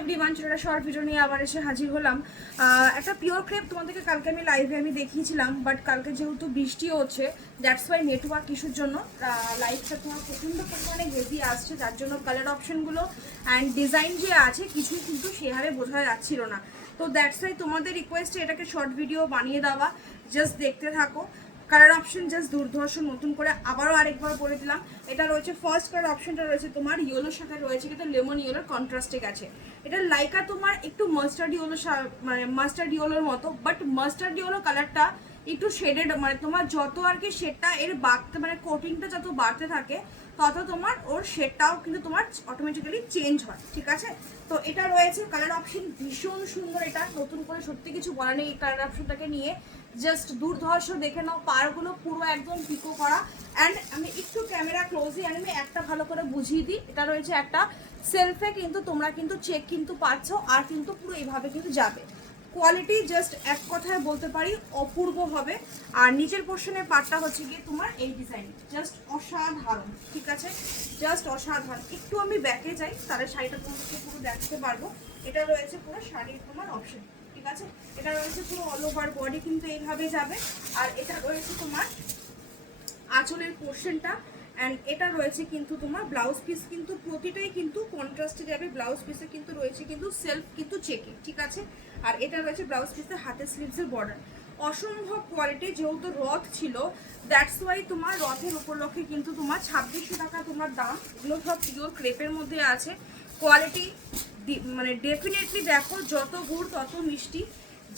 Everyone, একটা short video নিয়ে আবার এসে হাজির হলাম। একটা পিওর ক্রেপ তোমাদেরকে কালকে আমি লাইভে দেখিয়েছিলাম, বাট কালকে যেহেতু বৃষ্টি হচ্ছে, দ্যাটস ওয়াই নেটওয়ার্ক ইস্যুর জন্য লাইভটা তোমার প্রচণ্ড পরিমাণে হেভি আসছে, যার জন্য কালার অপশনগুলো অ্যান্ড ডিজাইন যে আছে কিছুই কিন্তু সেভাবে বোঝা যাচ্ছিল না। তো দ্যাটস ওয়াই তোমাদের রিকোয়েস্টে এটাকে শর্ট ভিডিও বানিয়ে দেওয়া, জাস্ট দেখতে থাকো। কালার অপশন জাস্ট দুর্ধর্ষ, নতুন করে আবারও আরেকবার বলে দিলাম। এটা রয়েছে ফার্স্ট কালার অপশনটা রয়েছে তোমার ইয়েলোর সাথে রয়েছে কিন্তু লেমন ইয়েলোর কন্ট্রাস্টে গেছে। এটা লাইকা তোমার একটু মাস্টার্ড ইয়েলো, মানে মাস্টার্ড ইয়েলোর মতো, বাট মাস্টার্ড ইয়েলো কালারটা একটু শেডেড, মানে তোমার যত আর কি শেডটা এর বাড়তে, মানে কোটিংটা যত বাড়তে থাকে তত তোমার ওর শেডটাও কিন্তু তোমার অটোমেটিক্যালি চেঞ্জ হয়, ঠিক আছে। তো এটা রয়েছে কালার অপশন ভীষণ সুন্দর। এটা নতুন করে সত্যি কিছু বলা নেই এই কালার অপশনটাকে নিয়ে, জাস্ট দুর্ধর্ষ দেখে নাও। পারগুলো পুরো একদম পিকো করা। অ্যান্ড আমি একটু ক্যামেরা ক্লোজে আমি একটা ভালো করে বুঝিয়ে দিই। এটা রয়েছে একটা সেলফে, কিন্তু তোমরা কিন্তু চেক কিন্তু পাচ্ছ, আর কিন্তু পুরো এইভাবে কিন্তু যাবে। কোয়ালিটি জাস্ট এক কথায় বলতে পারি অপূর্ব হবে। আর নিচের পোর্শনের পার্টটা হচ্ছে গিয়ে তোমার এই ডিজাইন, জাস্ট অসাধারণ, ঠিক আছে, জাস্ট অসাধারণ। একটু আমি ব্যাকে যাই, তাহলে শাড়িটা তোমাদেরকে পুরো দেখতে পারবো। এটা রয়েছে পুরো শাড়ির তোমার অপশন, ঠিক আছে। এটা রয়েছে পুরো অল ওভার বডি কিন্তু এইভাবে যাবে। আর এটা রয়েছে তোমার আঁচলের পোর্শনটা, অ্যান্ড এটা রয়েছে কিন্তু তোমার ব্লাউজ পিস, কিন্তু প্রতিটাই কিন্তু কন্ট্রাস্টে যাবে। ব্লাউজ পিসে কিন্তু রয়েছে কিন্তু সেলফ কিন্তু চেকে, ঠিক আছে। আর এটা রয়েছে ব্লাউজ পিসের হাতের স্লিভসের বর্ডার, অসম্ভব কোয়ালিটি। যেহেতু রথ ছিল, দ্যাটস ওয়াই তোমার রথের উপলক্ষে কিন্তু তোমার 2600 টাকা তোমার দাম। এগুলো সব পিওর ক্রেপের মধ্যে আছে। কোয়ালিটি মানে ডেফিনেটলি দেখো, যত গুড় তত মিষ্টি,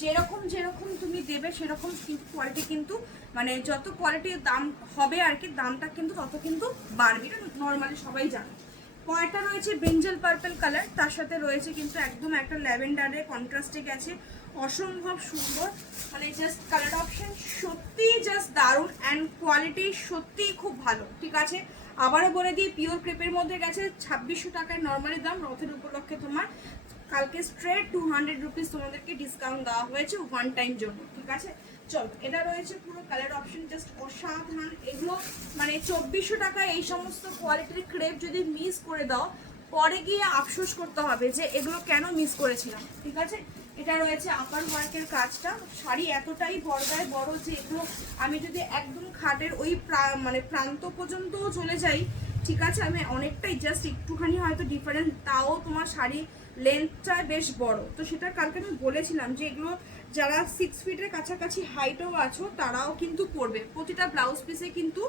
যেরকম যেরকম তুমি দেবে সেরকম কিন্তু কোয়ালিটি কিন্তু, মানে যত কোয়ালিটির দাম হবে আর কি, দামটা কিন্তু তত কিন্তু বাড়বে, এটা নর্মালি সবাই জানে। পরেরটা রয়েছে ব্রিঞ্জাল পার্পল কালার, তার সাথে রয়েছে কিন্তু একদম একটা ল্যাভেন্ডারের কন্ট্রাস্টে গেছে, অসম্ভব সুন্দর। মানে জাস্ট কালার অপশন সত্যি জাস্ট দারুণ, অ্যান্ড কোয়ালিটি সত্যিই খুব ভালো, ঠিক আছে। আবারও বলে দিই, পিওর ক্রেপের মধ্যে গেছে 2600 টাকায় নর্মালি দাম। রথের উপলক্ষে তোমার কালকে স্ট্রেট 200 রুপিস তোমাদেরকে ডিসকাউন্ট দেওয়া হয়েছে ওয়ান টাইম জন্য, ঠিক আছে। চলো, এটা রয়েছে পুরো কালার অপশন জাস্ট অসাধারণ। এগুলো মানে 2400 টাকা এই সমস্ত কোয়ালিটির ক্রেপ যদি মিস করে দাও, পরে গিয়ে আফসোস করতে হবে যে এগুলো কেন মিস করেছিলাম, ঠিক আছে। এটা রয়েছে আপার ওয়ার্কের কাজটা। শাড়ি এতটাই বড়গায় বড় যে এগুলো আমি যদি একদম খাটের ওই মানে প্রান্ত পর্যন্তও চলে যাই, ঠিক আছে, আমি অনেকটাই জাস্ট একটুখানি হয়তো ডিফারেন্স, তাও তোমার শাড়ি লেন্থটা বেশ বড়। তো সেটা কালকে আমি বলেছিলাম যে এগুলো যারা 6 ফিটের কাছাকাছি হাইটও আছো তারাও কিন্তু পরবে। প্রতিটা ব্লাউজ পিসে কিন্তু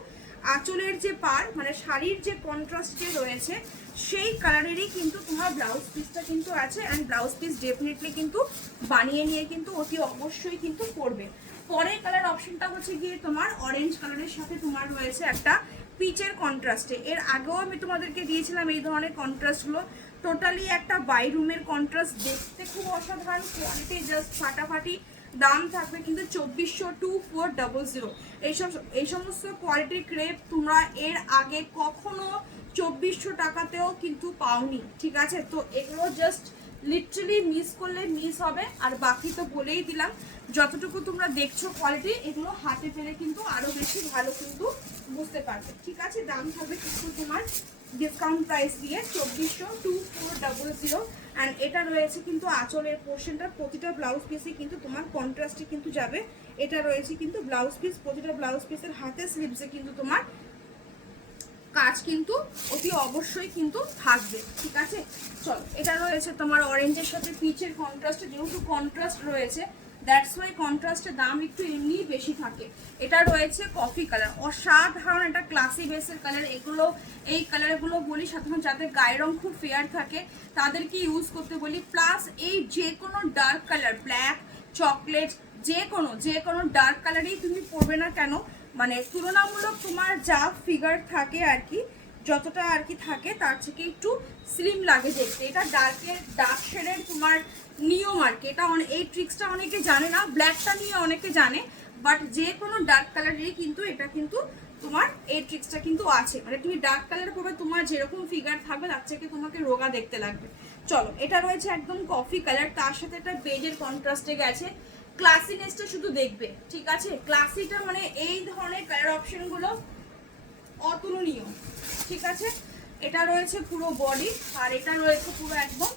আঁচলের যে পার, মানে শাড়ির যে কন্ট্রাস্ট যে রয়েছে সেই কালারেরই কিন্তু তোমার ব্লাউজ পিসটা কিন্তু আছে। অ্যান্ড ব্লাউজ পিস ডেফিনেটলি কিন্তু বানিয়ে নিয়ে কিন্তু অতি অবশ্যই কিন্তু পরবে। পরের কালার অপশনটা হচ্ছে গিয়ে তোমার অরেঞ্জ কালারের সাথে তোমার রয়েছে একটা পিচের কন্ট্রাস্টে। এর আগেও আমি তোমাদেরকে দিয়েছিলাম এই ধরনের কন্ট্রাস্টগুলো, টোটালি একটা বাই রুমের কন্ট্রাস্ট, দেখতে খুব অসাধারণ, কোয়ালিটি জাস্ট ফাটাফাটি। দাম থাকবে কিন্তু 2400 এই সমস্ত কোয়ালিটির ক্রেপ তোমরা এর আগে কখনো 2400 টাকাতেও কিন্তু পাওনি, ঠিক আছে। তো এগুলো জাস্ট লিটারালি মিস করলে মিস হবে। আর বাকি তো বলেই দিলাম, যতটুকু তোমরা দেখছো কোয়ালিটি, এগুলো হাতে পেলে কিন্তু আরও বেশি ভালো কিন্তু বুঝতে পারবে, ঠিক আছে। দাম থাকবে কিন্তু তোমার ডিসকাউন্ট প্রাইস দিয়ে 2400। অ্যান্ড এটা রয়েছে কিন্তু আঁচলের পোর্শনটা, প্রতিটা ব্লাউজ পিসে কিন্তু তোমার কন্ট্রাস্টে কিন্তু যাবে। এটা রয়েছে কিন্তু ব্লাউজ পিস, প্রতিটা ব্লাউজ পিসের হাতে স্লিভসে কিন্তু তোমার কাজ কিন্তু অতি অবশ্যই কিন্তু থাকবে, ঠিক আছে। চলো, এটা রয়েছে তোমার অরেঞ্জের সাথে পিচের কন্ট্রাস্টে, যেহেতু কন্ট্রাস্ট রয়েছে দ্যাটস ওয়াই কন্ট্রাস্টের দাম একটু এমনিই বেশি থাকে। এটা রয়েছে কফি কালার, অসাধারণ একটা ক্লাসি বেসের কালার। এগুলো এই কালারগুলো বলি সাধারণত যাদের গায়ের রং খুব ফেয়ার থাকে তাদেরকে ইউজ করতে বলি। প্লাস এই যে কোনো ডার্ক কালার, ব্ল্যাক, চকলেট, যে কোনো ডার্ক কালারেই তুমি পরবে না কেন, মানে তুলনামূলক তোমার যা ফিগার থাকে আর কি, যতটা আর কি থাকে তার থেকে একটু স্লিম লাগে দেখতে। এটা ডার্ক শেডের তোমার নিয়ম আর কি, এটা এই ট্রিক্সটা অনেকে জানে না, ব্ল্যাকটা নিয়ে অনেকে জানে, বাট যে কোনো ডার্ক কালারেরই কিন্তু এটা কিন্তু তোমার এই ট্রিক্সটা কিন্তু আছে। মানে তুমি ডার্ক কালার পরবে, তোমার যেরকম ফিগার থাকবে তার থেকে তোমাকে রোগা দেখতে লাগবে। চলো, এটা রয়েছে একদম কফি কালার, তার সাথে একটা বেজের কন্ট্রাস্টে গেছে। ক্লাসিনেসটা শুধু দেখবে, ঠিক আছে। ক্লাসিটা মানে এই ধরনের কালার অপশনগুলো অতুলনীয়, ঠিক আছে। এটা রয়েছে পুরো বডি, আর এটা রয়েছে পুরো একদম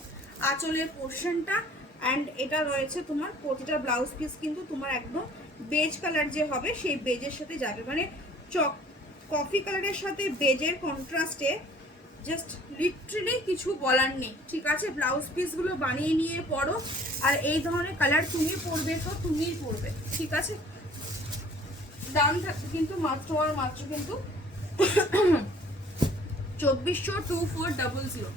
আঁচলের পোর্শনটা। অ্যান্ড এটা রয়েছে তোমার প্রতিটা ব্লাউজ পিস কিন্তু তোমার একদম বেজ কালার যে হবে সেই বেজের সাথে যাবে, মানে কফি কালারের সাথে বেজের কন্ট্রাস্টে জাস্ট লিটারালি কিছু বলার নেই। ঠিক আছে, ব্লাউজ পিসগুলো বানিয়ে নিয়ে পরো, আর এই ধরনের কালার তুমি পরবে তো তুমিই পরবে। ঠিক আছে, দাম থাকবে কিন্তু মাত্র আর মাত্র কিন্তু 2400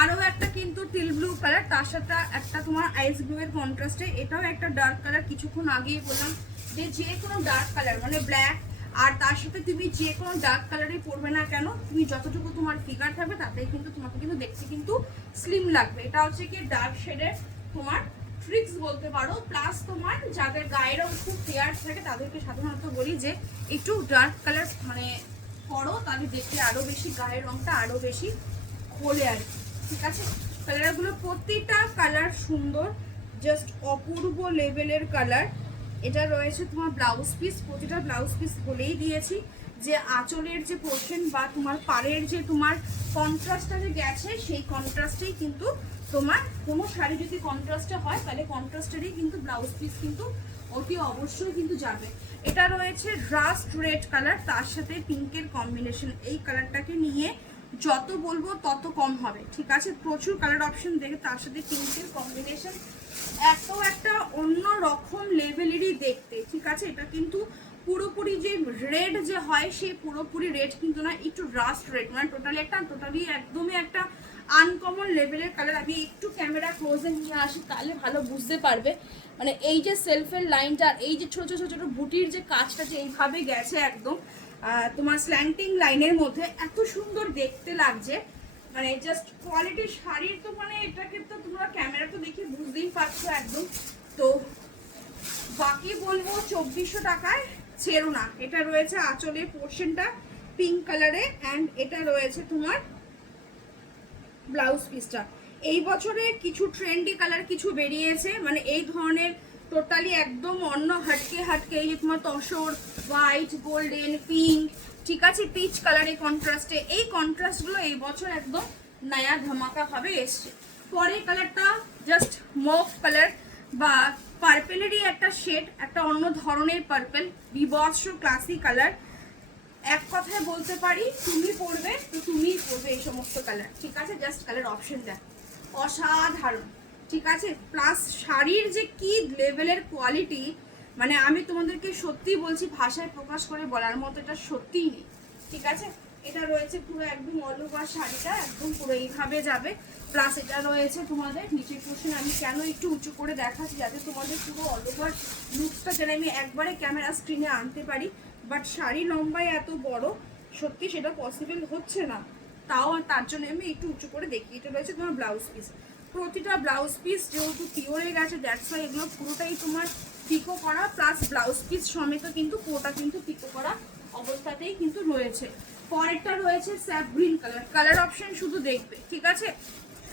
আরও একটা কিন্তু টিল ব্লু কালার, তার সাথে একটা তোমার আইস ব্লু এর কন্ট্রাস্টে, এটাও একটা ডার্ক কালার। কিছুক্ষণ আগেই বললাম যে কোনো ডার্ক কালার মানে ব্ল্যাক, আর তার সাথে তুমি যে কোনো ডার্ক কালারে পরবে না কেন, তুমি যতটুকু তোমার ফিগার থাকবে তাতেই কিন্তু তোমাকে কিন্তু দেখতে কিন্তু স্লিম লাগবে। এটা হচ্ছে কি ডার্ক শেডের তোমার ট্রিক্স বলতে পারো। প্লাস তোমার যাদের গায়ের রং খুব ফেয়ার থাকে তাদেরকে সাধারণত বলি যে একটু ডার্ক কালার মানে পরো, তাহলে দেখতে আরও বেশি গায়ের রংটা আরও বেশি খোলে আর কি। ঠিক আছে, কালারগুলো প্রতিটা কালার সুন্দর, জাস্ট অপূর্ব লেভেলের কালার। এটা রয়েছে তোমার ব্লাউজ পিস, প্রতিটা ব্লাউজ পিস বলেই দিয়েছি যে আঁচলের যে পোর্শন বা তোমার পাড়ের যে তোমার কন্ট্রাস্টটা যে গেছে সেই কন্ট্রাস্টেই কিন্তু তোমার কোনো শাড়ি যদি কন্ট্রাস্টে হয় তাহলে কন্ট্রাস্টেরই কিন্তু ব্লাউজ পিস কিন্তু অতি অবশ্যই কিন্তু যাবে। এটা রয়েছে রাস্ট রেড কালার, তার সাথে পিঙ্কের কম্বিনেশন। এই কালারটাকে নিয়ে যত বলবো তত কম হবে। ঠিক আছে, প্রচুর কালার অপশন দেখে তার সাথে পিঙ্কের কম্বিনেশন এত একটা অন্য রকম লেভেলেরই দেখতে। ঠিক আছে, এটা কিন্তু পুরোপুরি যে রেড যে হয় সেই পুরোপুরি রেড কিন্তু না, একটু রাস্ট রেড, মানে টোটালি একদমই একটা আনকমন লেভেলের কালার। আমি একটু ক্যামেরা ক্লোজে নিয়ে আসি তাহলে ভালো বুঝতে পারবে। মানে এই যে সেলফের লাইনটা, এই যে ছোট ছোট ছোট বুটির যে কাজটা যে এইভাবে গেছে একদম তোমার স্ল্যান্টিং লাইনের মধ্যে, এত সুন্দর দেখতে লাগছে। মানে জাস্ট কোয়ালিটির শাড়ির তো মানে এটাকে তো তোমরা ক্যামেরা তো দেখে বুঝতেই পারছো একদম। তো বাকি বলবো 2400 টাকায় ছেড়ো না। এটা রয়েছে আঁচলের পোর্শনটা পিঙ্ক কালারে, অ্যান্ড এটা রয়েছে তোমার ব্লাউজ পিসটা। এই বছরে কিছু ট্রেন্ডি কালার কিছু বেরিয়েছে, মানে এই ধরনের টোটালি একদম অন্য হাটকে এই যে তোমার তসর, হোয়াইট, গোল্ডেন, পিঙ্ক, ঠিক আছে, পিচ কালারের কন্ট্রাস্টে, এই কন্ট্রাস্টগুলো এই বছর একদম নয়া ধামাকা ভাবে এসছে। পরের কালারটা জাস্ট মফ কালার বা পার্পেলেরই একটা শেড, একটা অন্য ধরনের পার্পেল, বিভৎস ক্লাসি কালার। এক কথায় বলতে পারি তুমি পরবে তো তুমিই পরবে এই সমস্ত কালার। ঠিক আছে, জাস্ট কালার অপশন দেখ অসাধারণ। ঠিক আছে, প্লাস শাড়ির যে কি লেভেলের কোয়ালিটি, মানে আমি তোমাদেরকে সত্যি বলছি, ভাষায় প্রকাশ করে বলার মতো এটা সত্যিই নেই। ঠিক আছে, এটা রয়েছে পুরো একদম অল ওভার শাড়িটা একদম পুরো এইভাবে যাবে। প্লাস এটা রয়েছে তোমাদের নিচের পোর্শন, আমি কেন একটু উঁচু করে দেখাচ্ছি যাতে তোমাদের পুরো অল ওভার লুকসটা যেন আমি একবারে ক্যামেরা স্ক্রিনে আনতে পারি, বাট শাড়ি লম্বায় এত বড় সত্যি সেটা পসিবল হচ্ছে না, তাও তার জন্য আমি একটু উঁচু করে দেখি। এটা রয়েছে তোমার ব্লাউজ পিস, প্রতিটা ব্লাউজ পিস যেহেতু পিওরে গেছে দ্যাটস ওয়াই এগুলো পুরোটাই তোমার পিকো করা, প্লাস ব্লাউজ পিস সমেত কিন্তু পুরোটা কিন্তু পিকো করা অবস্থাতেই কিন্তু রয়েছে। পরেরটা রয়েছে sap green colour, colour option শুধু দেখবে। ঠিক আছে,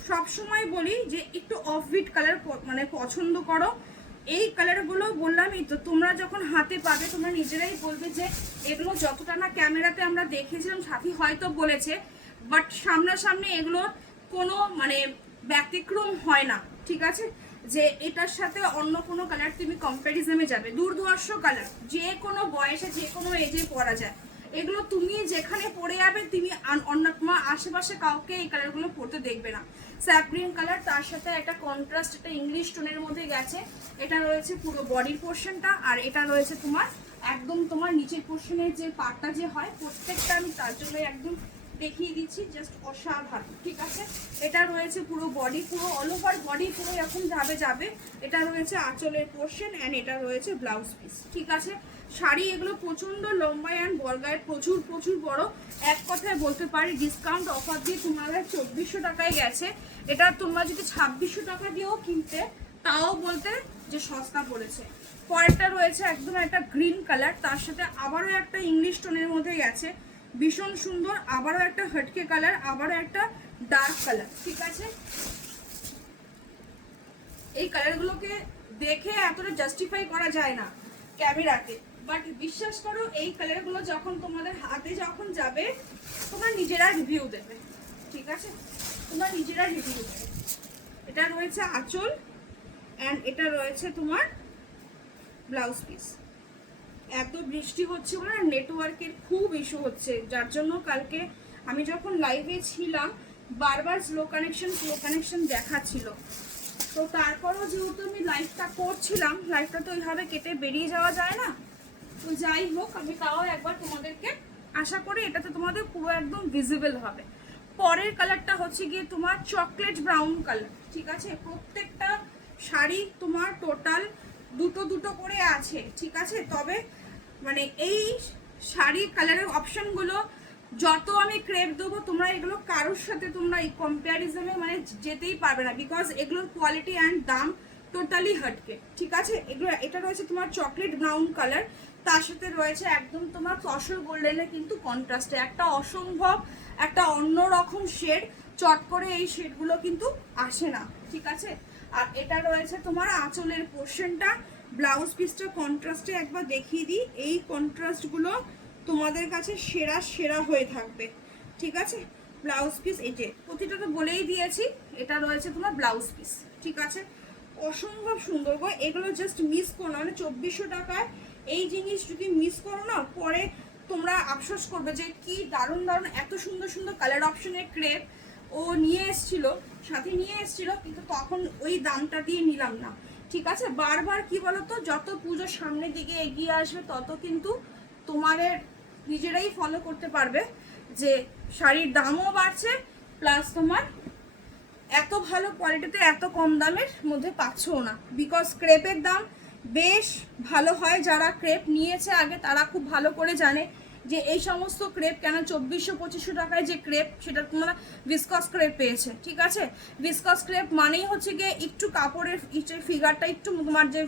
সব সময় বলি যে একটু অফ বিট কালার মানে পছন্দ করো। এই কালারগুলো বললামই তো, তোমরা যখন হাতে পাবে তোমরা নিজেরাই বলবে যে এগুলো যতটা না ক্যামেরাতে আমরা দেখেছিলাম, সাথী হয়তো বলেছে, বাট সামনাসামনি এগুলো কোনো মানে ব্যতিক্রম হয় না। ঠিক আছে, যে এটার সাথে অন্য কোনো কালার তুমি কম্প্যারিজনে যাবে, দুর্ধর্ষ কালার, যে কোনো বয়সে যে কোনো এজে পরা যায়। এগুলো তুমি যেখানে পরে যাবে তুমি অন্য তোমার আশেপাশে কাউকে এই কালারগুলো পরতে দেখবে না। স্যাপ গ্রিন কালার, তার সাথে একটা কন্ট্রাস্ট, একটা ইংলিশ টোনের মধ্যে গেছে। এটা রয়েছে পুরো বডির পোর্শনটা, আর এটা রয়েছে তোমার একদম তোমার নিচের পোর্শনের যে পার্টটা যে হয় প্রত্যেকটা আমি তার জন্য একদম দেখিয়ে দিচ্ছি, জাস্ট অসাধারণ। ঠিক আছে, এটা রয়েছে পুরো বডি, পুরো অল ওভার বডি পুরো এরকম যাবে। এটা রয়েছে আঁচলের পোর্শন, অ্যান্ড এটা রয়েছে ব্লাউজ পিস। ঠিক আছে, শাড়ি এগুলো প্রচণ্ড লম্বায় অ্যান্ড বর্গায় প্রচুর বড়। এক কথায় বলতে পারি ডিসকাউন্ট অফার দিয়ে তোমাদের 2400 টাকায় গেছে। এটা তোমরা যদি 2600 টাকা দিয়েও কিনতে তাও বলতে যে সস্তা পড়েছে। পরেরটা রয়েছে একদম একটা গ্রিন কালার, তার সাথে আবারও একটা ইংলিশ টোনের মধ্যে গেছে, ভীষণ সুন্দর। আবারও একটা হটকে কালার, আবারও একটা ডার্ক কালার। ঠিক আছে, এই কালারগুলোকে দেখে এতটা জাস্টিফাই করা যায় না ক্যামেরাতে, বাট বিশ্বাস করো এই কালারগুলো যখন তোমাদের হাতে যখন যাবে তোমরা নিজেরা রিভিউ দেবে। ঠিক আছে, তোমরা নিজেরা রিভিউ দেবে। এটা রয়েছে আঁচল অ্যান্ড এটা রয়েছে তোমার ব্লাউজ পিস। এত বৃষ্টি হচ্ছে বলে নেটওয়ার্কের খুব ইস্যু হচ্ছে, যার জন্য কালকে আমি যখন লাইভে ছিলাম বারবার স্লো কানেকশন দেখাচ্ছিল। তো তারপরও যেহেতু আমি লাইভটা করছিলাম, লাইভটা তো ওইভাবে কেটে বেরিয়ে যাওয়া যায় না। তো যাই হোক, আমি তাও একবার তোমাদেরকে আশা করি এটাতে তোমাদের পুরো একদম ভিজিবল হবে। পরের কালারটা হচ্ছে গিয়ে তোমার চকলেট ব্রাউন কালার, ঠিক আছে? প্রত্যেকটা শাড়ি তোমার টোটাল দুটো দুটো করে আছে, ঠিক আছে? তবে মানে এই শাড়ি কালারের অপশনগুলো যত আমি ক্রেপ দেবো, তোমরা এগুলো কারোর সাথে তোমরা এই কম্প্যারিজনে মানে যেতেই পারবে না, বিকজ এগুলোর কোয়ালিটি অ্যান্ড দাম টোটালি হটকে, ঠিক আছে? এগুলো এটা রয়েছে তোমার চকলেট ব্রাউন কালার, তার সাথে রয়েছে একদম তোমার তসর গোল্ডেনের কিন্তু কন্ট্রাস্টে একটা অসম্ভব একটা অন্যরকম শেড। চট করে এই শেডগুলো কিন্তু আসে না, ঠিক আছে? আর এটা রয়েছে তোমার আঁচলের পোর্শনটা, ব্লাউজ পিসটা কন্ট্রাস্টে একবার দেখিয়ে দিই। এই কন্ট্রাস্টগুলো তোমাদের কাছে সেরা সেরা হয়ে থাকবে, ঠিক আছে? ব্লাউজ পিস এই যে প্রতিটা তো বলেই দিয়েছি, এটা রয়েছে তোমার ব্লাউজ পিস, ঠিক আছে? অসম্ভব সুন্দর গো, এগুলো জাস্ট মিস করো না, মানে 2400 টাকায় এই জিনিস যদি মিস করো না, পরে তোমরা আফসোস করবে যে কি দারুণ দারুণ এত সুন্দর সুন্দর কালার অপশনের ক্রেপ ও নিয়ে এসেছিল, সাথে নিয়ে এসেছিল, কিন্তু তখন ওই দামটা দিয়ে নিলাম না, ঠিক আছে? বারবার কি বলতো, যত পুজোর সামনের দিকে এগিয়ে আসবে তত কিন্তু তোমাদের নিজেরাই ফলো করতে পারবে যে শাড়ির দামও বাড়ছে, প্লাস তোমার এত ভালো কোয়ালিটিতে এত কম দামের মধ্যে পাচ্ছও না, বিকজ ক্রেপের দাম বেশ ভালো হয়। যারা ক্রেপ নিয়েছে আগে তারা খুব ভালো করে জানে যে এই সমস্ত ক্রেপ কেন 2400-2500 টাকায় যে ক্রেপ, সেটা তোমরা ভিসকস ক্রেপ পেয়েছে, ঠিক আছে? ভিসকস ক্রেপ মানেই হচ্ছে গিয়ে একটু কাপড়ের ফিগারটা একটু তোমার যে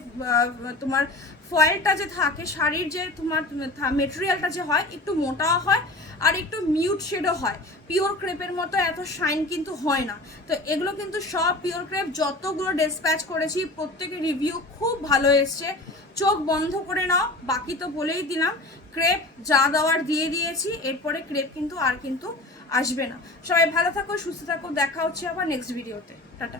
তোমার ফয়েলটা যে থাকে শাড়ির, যে তোমার মেটেরিয়ালটা যে হয় একটু মোটা হয় আর একটু মিউট শেডও হয়। পিওর ক্রেপের মতো এত শাইন কিন্তু হয় না। তো এগুলো কিন্তু সব পিওর ক্রেপ, যতগুলো ডিসপ্যাচ করেছি প্রত্যেকের রিভিউ খুব ভালো এসছে। চোখ বন্ধ করে নাও, বাকি তো বলেই দিলাম, ক্রেপ যা দেওয়ার দিয়ে দিয়েছি, এরপরে ক্রেপ কিন্তু আর কিন্তু আসবে না। সবাই ভালো থাকো, সুস্থ থাকো, দেখা হচ্ছে আবার নেক্সট ভিডিওতে। টাটা।